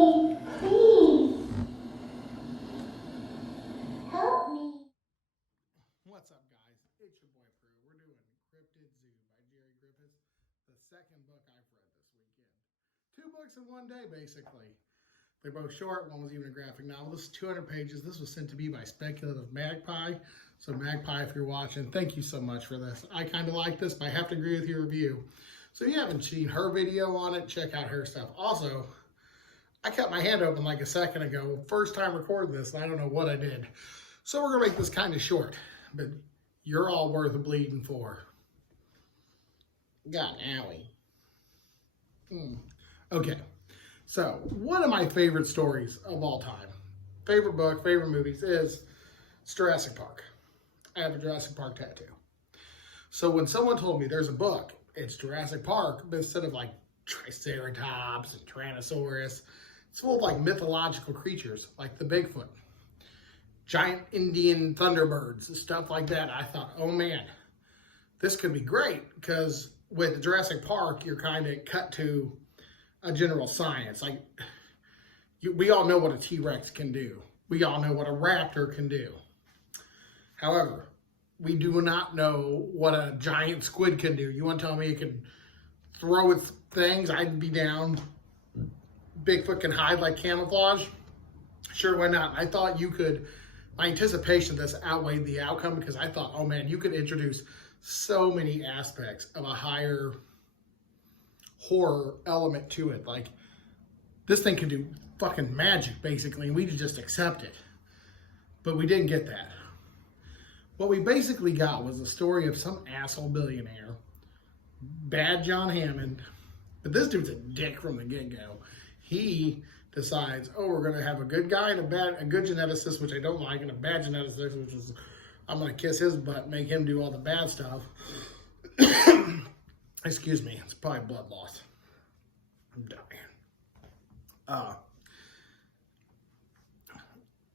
Mommy, please. Help me. What's up, guys? It's your boy Prue. We're doing Cryptid Zoo by Gerry Griffiths, the second book I've read this weekend. 2 books in one day, basically. They're both short. One was even a graphic novel. This is 200 pages. This was sent to me by Speculative Magpie. So Magpie, if you're watching, thank you so much for this. I kind of like this, but I have to agree with your review. So if you haven't seen her video on it, check out her stuff. Also, I cut my hand open like a second ago. First time recording this, and I don't know what I did. So we're going to make this kind of short, but you're all worth a bleeding for. God, owie. Okay, so one of my favorite stories of all time, favorite book, favorite movies is Jurassic Park. I have a Jurassic Park tattoo. So when someone told me there's a book, it's Jurassic Park, but instead of like Triceratops and Tyrannosaurus, it's full of like mythological creatures like the Bigfoot, giant Indian thunderbirds, stuff like that. I thought, oh man, this could be great, because with Jurassic Park, you're kind of cut to a general science. Like, we all know what a T-Rex can do. We all know what a raptor can do. However, we do not know what a giant squid can do. You want to tell me it can throw its things? I'd be down. Bigfoot can hide like camouflage? Sure, why not? I thought you could, my anticipation of this outweighed the outcome, because I thought, oh man, you could introduce so many aspects of a higher horror element to it. Like, this thing can do fucking magic, basically, and we could just accept it. But we didn't get that. What we basically got was the story of some asshole billionaire, bad John Hammond, but this dude's a dick from the get-go. He decides, oh, we're going to have a good guy and a good geneticist, which I don't like, and a bad geneticist, which is, I'm going to kiss his butt, make him do all the bad stuff. Excuse me, it's probably blood loss. I'm dying.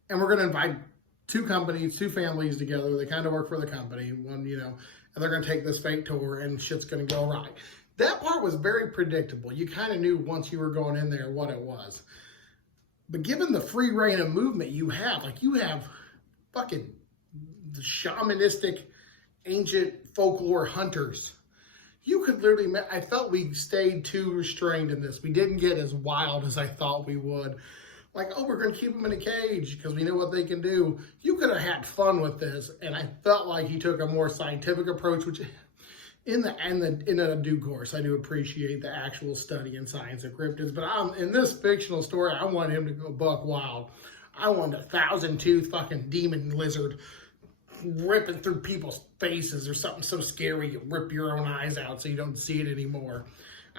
And we're going to invite 2 companies, 2 families together. They kind of work for the company, one, you know, and they're going to take this fake tour, and shit's going to go awry. That part was very predictable. You kind of knew once you were going in there what it was. But given the free reign of movement you have, like, you have fucking the shamanistic, ancient folklore hunters. You could literally, I felt we stayed too restrained in this. We didn't get as wild as I thought we would. Like, oh, we're going to keep them in a cage because we know what they can do. You could have had fun with this, and I felt like he took a more scientific approach, which in a due course, I do appreciate the actual study and science of cryptids. But in this fictional story, I want him to go buck wild. I want a 1,000-tooth fucking demon lizard ripping through people's faces, or something so scary you rip your own eyes out so you don't see it anymore.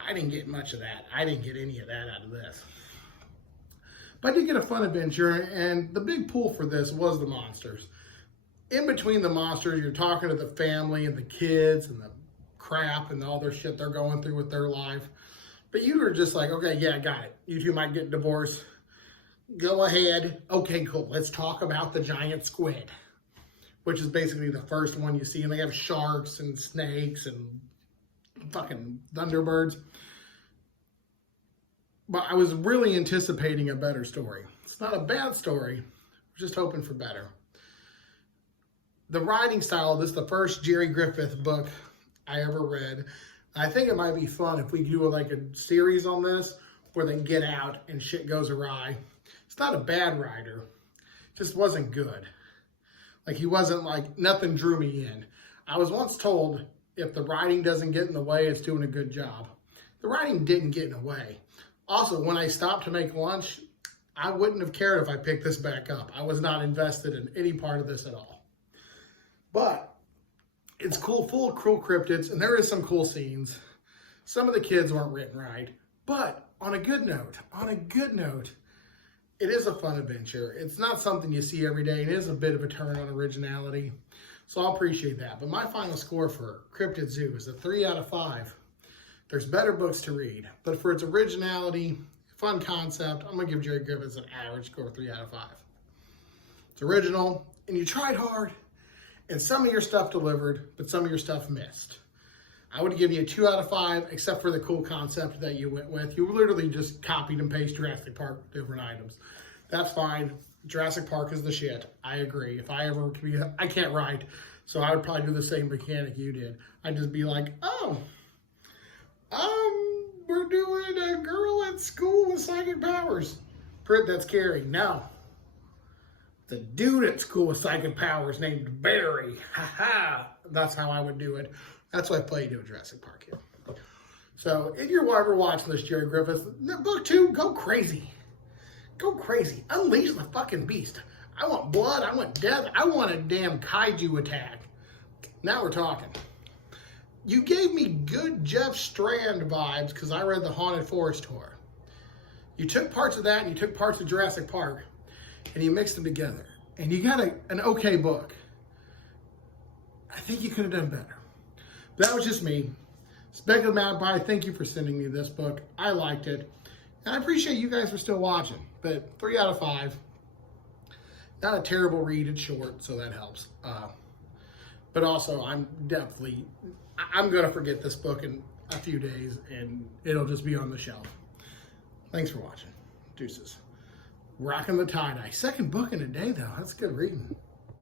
I didn't get much of that. I didn't get any of that out of this. But I did get a fun adventure, and the big pull for this was the monsters. In between the monsters, you're talking to the family and the kids and the crap and all their shit they're going through with their life. But you were just like, okay, yeah, got it. You 2 might get divorced. Go ahead. Okay, cool. Let's talk about the giant squid, which is basically the first one you see. And they have sharks and snakes and fucking thunderbirds. But I was really anticipating a better story. It's not a bad story. We're just hoping for better. The writing style, this is the first Gerry Griffith book I ever read. I think it might be fun if we do like a series on this where they get out and shit goes awry. It's not a bad writer. It just wasn't good. Like, he wasn't like, nothing drew me in. I was once told, if the writing doesn't get in the way, it's doing a good job. The writing didn't get in the way. Also, when I stopped to make lunch, I wouldn't have cared if I picked this back up. I was not invested in any part of this at all. But it's cool, full of cool cryptids, and there is some cool scenes. Some of the kids weren't written right. But on a good note, it is a fun adventure. It's not something you see every day. It is a bit of a turn on originality. So I'll appreciate that. But my final score for Cryptid Zoo is a 3 out of 5. There's better books to read. But for its originality, fun concept, I'm going to give Gerry Griffiths an average score of 3 out of 5. It's original, and you tried hard, and some of your stuff delivered, but some of your stuff missed. I would give you a 2 out of 5, except for the cool concept that you went with. You literally just copied and pasted Jurassic Park different items. That's fine. Jurassic Park is the shit. I agree. If I ever, I can't ride, so I would probably do the same mechanic you did. I'd just be like, oh, we're doing a girl at school with psychic powers. Print, that's Carrie. No. The dude at school with psychic powers named Barry. Ha. That's how I would do it. That's why I play to Jurassic Park here. So if you're ever watching this, Jerry Griffiths, book 2, go crazy. Go crazy. Unleash the fucking beast. I want blood. I want death. I want a damn kaiju attack. Now we're talking. You gave me good Jeff Strand vibes because I read the Haunted Forest tour. You took parts of that and you took parts of Jurassic Park and you mixed them together. And you got an okay book. I think you could have done better. That was just me. Speculative Mad Pie, thank you for sending me this book. I liked it. And I appreciate you guys for still watching. But 3 out of 5. Not a terrible read. It's short, so that helps. But also, I'm going to forget this book in a few days, and it'll just be on the shelf. Thanks for watching. Deuces. Rocking the tie-dye. Second book in a day, though. That's good reading.